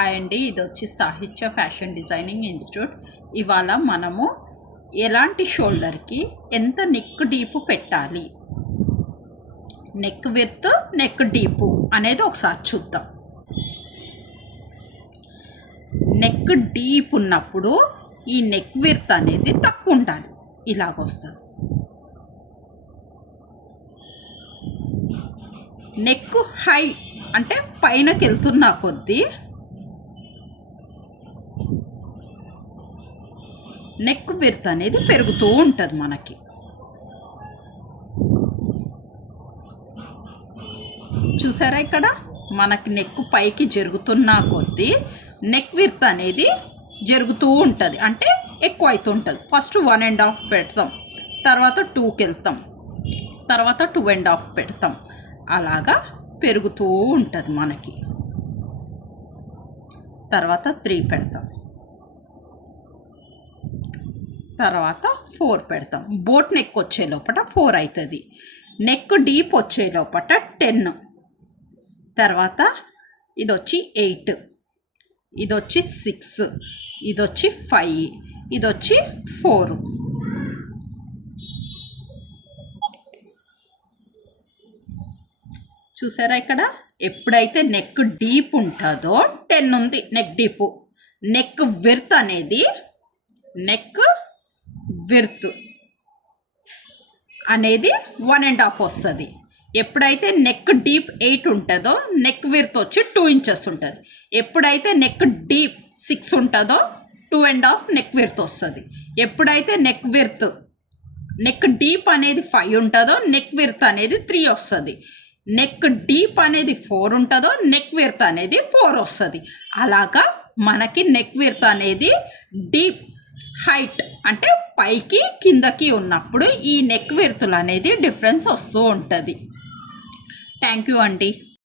Hi అండి, ఇది వచ్చి సాహిత్య ఫ్యాషన్ డిజైనింగ్ ఇన్స్టిట్యూట్. ఇవాళ మనము ఎలాంటి షోల్డర్కి ఎంత నెక్ డీపు పెట్టాలి, నెక్ విడ్త్, నెక్ డీపు అనేది ఒకసారి చూద్దాం. నెక్ డీప్ ఉన్నప్పుడు ఈ నెక్ విడ్త్ అనేది తక్కువ ఉండాలి, ఇలాగొస్తుంది. నెక్ హై అంటే పైనకి వెళ్తున్న కొద్దీ నెక్ విడ్త్ అనేది పెరుగుతూ ఉంటుంది. మనకి చూసారా, ఇక్కడ మనకి నెక్ పైకి జరుగుతున్న కొద్దీ నెక్ విడ్త్ అనేది జరుగుతూ ఉంటుంది, అంటే ఎక్కువ అవుతుంటుంది. ఫస్ట్ 1.5 పెడతాం, తర్వాత 2కి వెళ్తాం, తర్వాత 2.5 పెడతాం, అలాగా పెరుగుతూ ఉంటుంది మనకి. తర్వాత 3 పెడతాం, తర్వాత 4 పెడతాం. బోట్ నెక్ వచ్చే లోపల 4 అవుతుంది. నెక్ డీప్ వచ్చే లోపల 10, తర్వాత ఇది వచ్చి 8, ఇది వచ్చి 6, ఇది వచ్చి 5, ఇది వచ్చి 4. చూసారా, ఇక్కడ ఎప్పుడైతే నెక్ డీప్ ఉంటుందో 10 ఉంది నెక్ డీపు. నెక్ విడ్త్ అనేది విడ్త్ అనేది 1.5 వస్తుంది. ఎప్పుడైతే నెక్ డీప్ 8 ఉంటుందో నెక్ విడ్త్ వచ్చి 2 ఇంచెస్ ఉంటుంది. ఎప్పుడైతే నెక్ డీప్ 6 ఉంటుందో 2.5 నెక్ విడ్త్ వస్తుంది. ఎప్పుడైతే నెక్ డీప్ అనేది 5 ఉంటుందో నెక్ విడ్త్ అనేది 3 వస్తుంది. నెక్ డీప్ అనేది 4 ఉంటుందో నెక్ విడ్త్ అనేది 4 వస్తుంది. అలాగా మనకి నెక్ విడ్త్ అనేది డీప్, హైట్ అంటే పైకి కిందకి ఉన్నప్పుడు ఈ నెక్ విడ్త్లు అనేది డిఫరెన్స్ వస్తూ ఉంటుంది. థ్యాంక్ యూ అండి.